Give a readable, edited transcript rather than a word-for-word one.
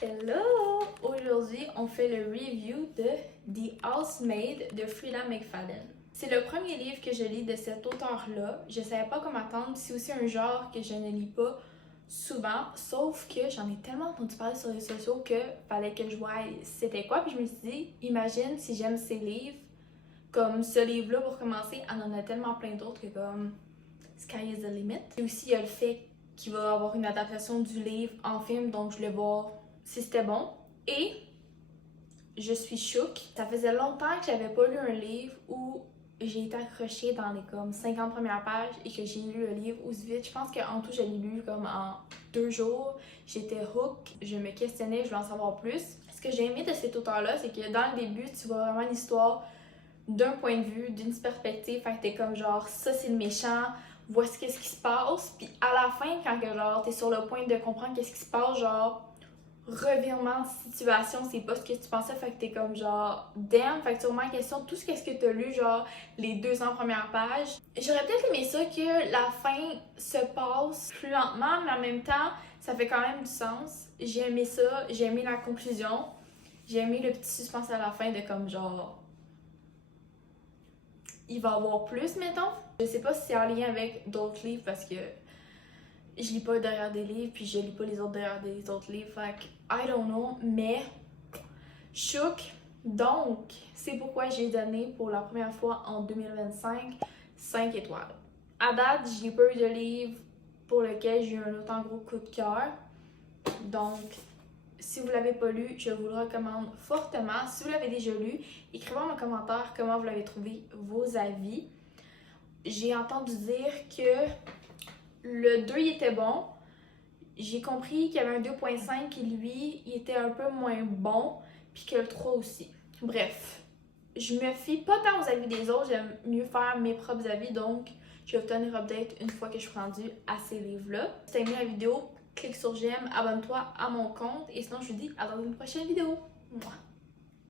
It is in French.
Hello! Aujourd'hui, on fait le review de The Housemaid de Freida McFadden. C'est le premier livre que je lis de cet auteur-là. Je savais pas comment m'attendre. C'est aussi un genre que je ne lis pas souvent, sauf que j'en ai tellement entendu parler sur les sociaux que fallait que je voie c'était quoi. Puis je me suis dit, imagine si j'aime ces livres, comme ce livre-là pour commencer, elle en a tellement plein d'autres que comme Sky is the limit. Et aussi, il y a le fait qu'il va avoir une adaptation du livre en film, donc je voulais voir si c'était bon. Et je suis choquée. Ça faisait longtemps que j'avais pas lu un livre où j'ai été accrochée dans les comme 50 premières pages et que j'ai lu le livre aussi vite. Je pense qu'en tout, je l'ai lu comme en 2 jours. J'étais hook, je me questionnais, je voulais en savoir plus. Ce que j'ai aimé de cet auteur-là, c'est que dans le début, tu vois vraiment l'histoire d'un point de vue, d'une perspective. Fait que t'es comme genre, ça c'est le méchant, voici qu'est-ce qui se passe. Puis à la fin, quand que genre t'es sur le point de comprendre qu'est-ce qui se passe, genre revirement de situation, c'est pas ce que tu pensais, fait que t'es comme genre damn, fait que tu remets en question tout ce que t'as lu, genre les 200 premières pages. J'aurais peut-être aimé ça que la fin se passe plus lentement, mais en même temps, ça fait quand même du sens. J'ai aimé ça, j'ai aimé la conclusion, j'ai aimé le petit suspense à la fin de comme genre il va y avoir plus, mettons. Je sais pas si c'est en lien avec d'autres livres parce que je lis pas derrière des livres puis je lis pas les autres derrière des autres livres. Fait que, I don't know, mais chouk. Donc, c'est pourquoi j'ai donné pour la première fois en 2025 5 étoiles. À date, j'ai pas eu de livre pour lequel j'ai eu un autant gros coup de cœur. Donc, si vous l'avez pas lu, je vous le recommande fortement. Si vous l'avez déjà lu, écrivez-moi en commentaire comment vous l'avez trouvé, vos avis. J'ai entendu dire que le 2 il était bon. J'ai compris qu'il y avait un 2.5 qui lui, il était un peu moins bon, puis que le 3 aussi. Bref, je me fie pas tant aux avis des autres, j'aime mieux faire mes propres avis, donc je vais vous tenir update une fois que je suis rendue à ces livres-là. Si t'as aimé la vidéo, clique sur j'aime, abonne-toi à mon compte, et sinon je vous dis à dans une prochaine vidéo. Mouah.